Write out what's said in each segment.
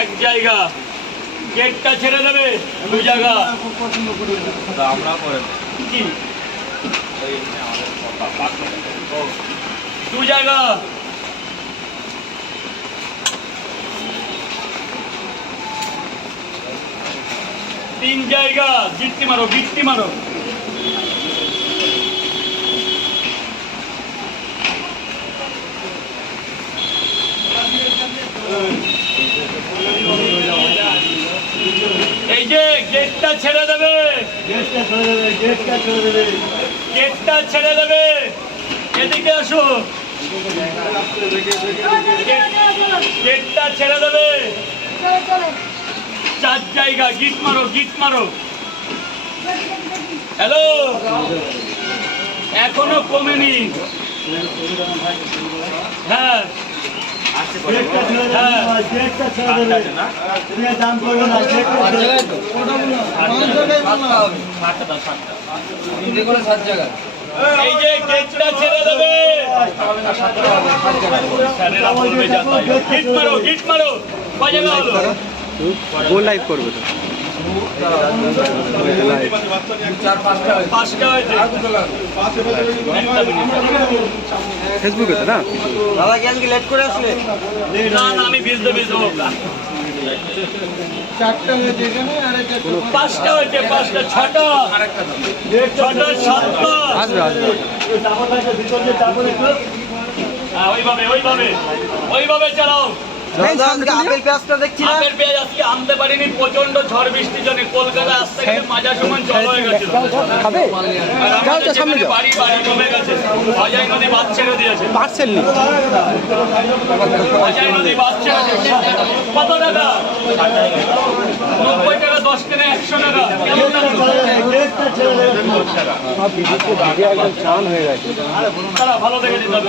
এক জায়গা গেটটা ছেড়ে দেবে, দু জায়গা আমরা করে কি দু জায়গা তিন জায়গা গিট্টি মারো, গিট্টি মারো। এই যে গেটটা ছেড়ে দেবে, গেটটা ছেড়ে দেবে, এদিকে আসো, গেটটা ছেড়ে দেবে, চার জায়গা গিট মারো, গিট মারো। হ্যালো, এখনো কমেনি। হ্যাঁ এই যে গেটটা ছেড়ে দেবে, গিট মারো, গিট মারো। কয় জায়গা হলো? গোল লাইভ করবে তো পাঁচটা হয়েছে। ফেসবুকে তো না দাদা কি আজকে লেট করে আসলে? না না, আমি ভিজতে ভিজবো। পাঁচটা হয়েছে, পাঁচটা, ছটা, ছটা, সাতটা। আসবে আসবে ওইভাবে ওইভাবে ওইভাবে চালাও। আপেল পেঁয়াজটা দেখছি না। আপেল পেঁয়াজ আজকে আনতে পারিনি, প্রচন্ড ঝড় বৃষ্টির জন্য। কলকাতা আসতে গেলে মাঝার সময় জল হয়ে গেছিল। খাবে আর যাও আমাদের তো সামনে যেখানে যাও বাড়ি বাড়ি ডুবে গেছে। অজয় নদী বাঁধ ছেড়ে দিয়েছে, পার্সেল নি অজয় নদী বাঁধ ছেড়ে দিয়েছে। কত টাকা? 90 টাকা, 10 টাকা, 100 টাকা। কেমন একদম চান হয়ে গেছে তারা ভালো দেখে দিতে হবে।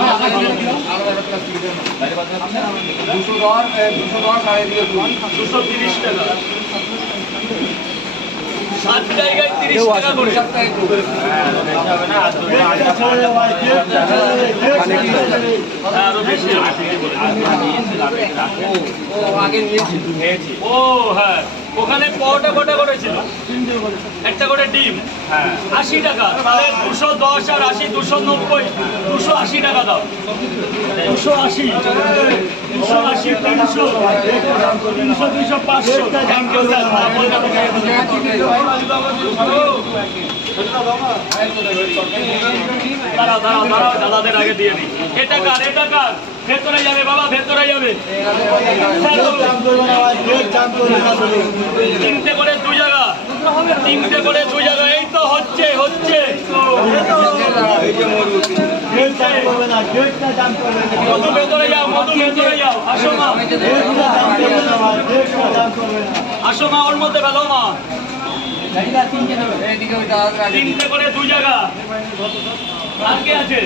230 টাকা, 7 জায়গায় 30 টাকা করে। আরো বেশি ও হ্যাঁ, ওখানে কটা কটা করেছিল? একটা করে ডিম 80 টাকা। তাহলে 210 আর 80, 290, 280 টাকা দাও। 280, 280, 300, 300, 200, 500। Thank you sir. দাঁড়াও দাঁড়াও দাঁড়াও, দাদাদের আগে দিয়ে দিই। এটা কার, এটা কার? ভেতরে যাবে বাবা, ভেতরে যাবে। তিনটে করে দু জায়গা, তিনটে করে দু জায়গা। এই তো হচ্ছে হচ্ছে। মধু ভেতরে যাও, মধু ভেতরে যাও। আসো মা, আসো মা, ওর মধ্যে ফেলো মা। তিনটে করে দু জায়গা। আর কে আছে?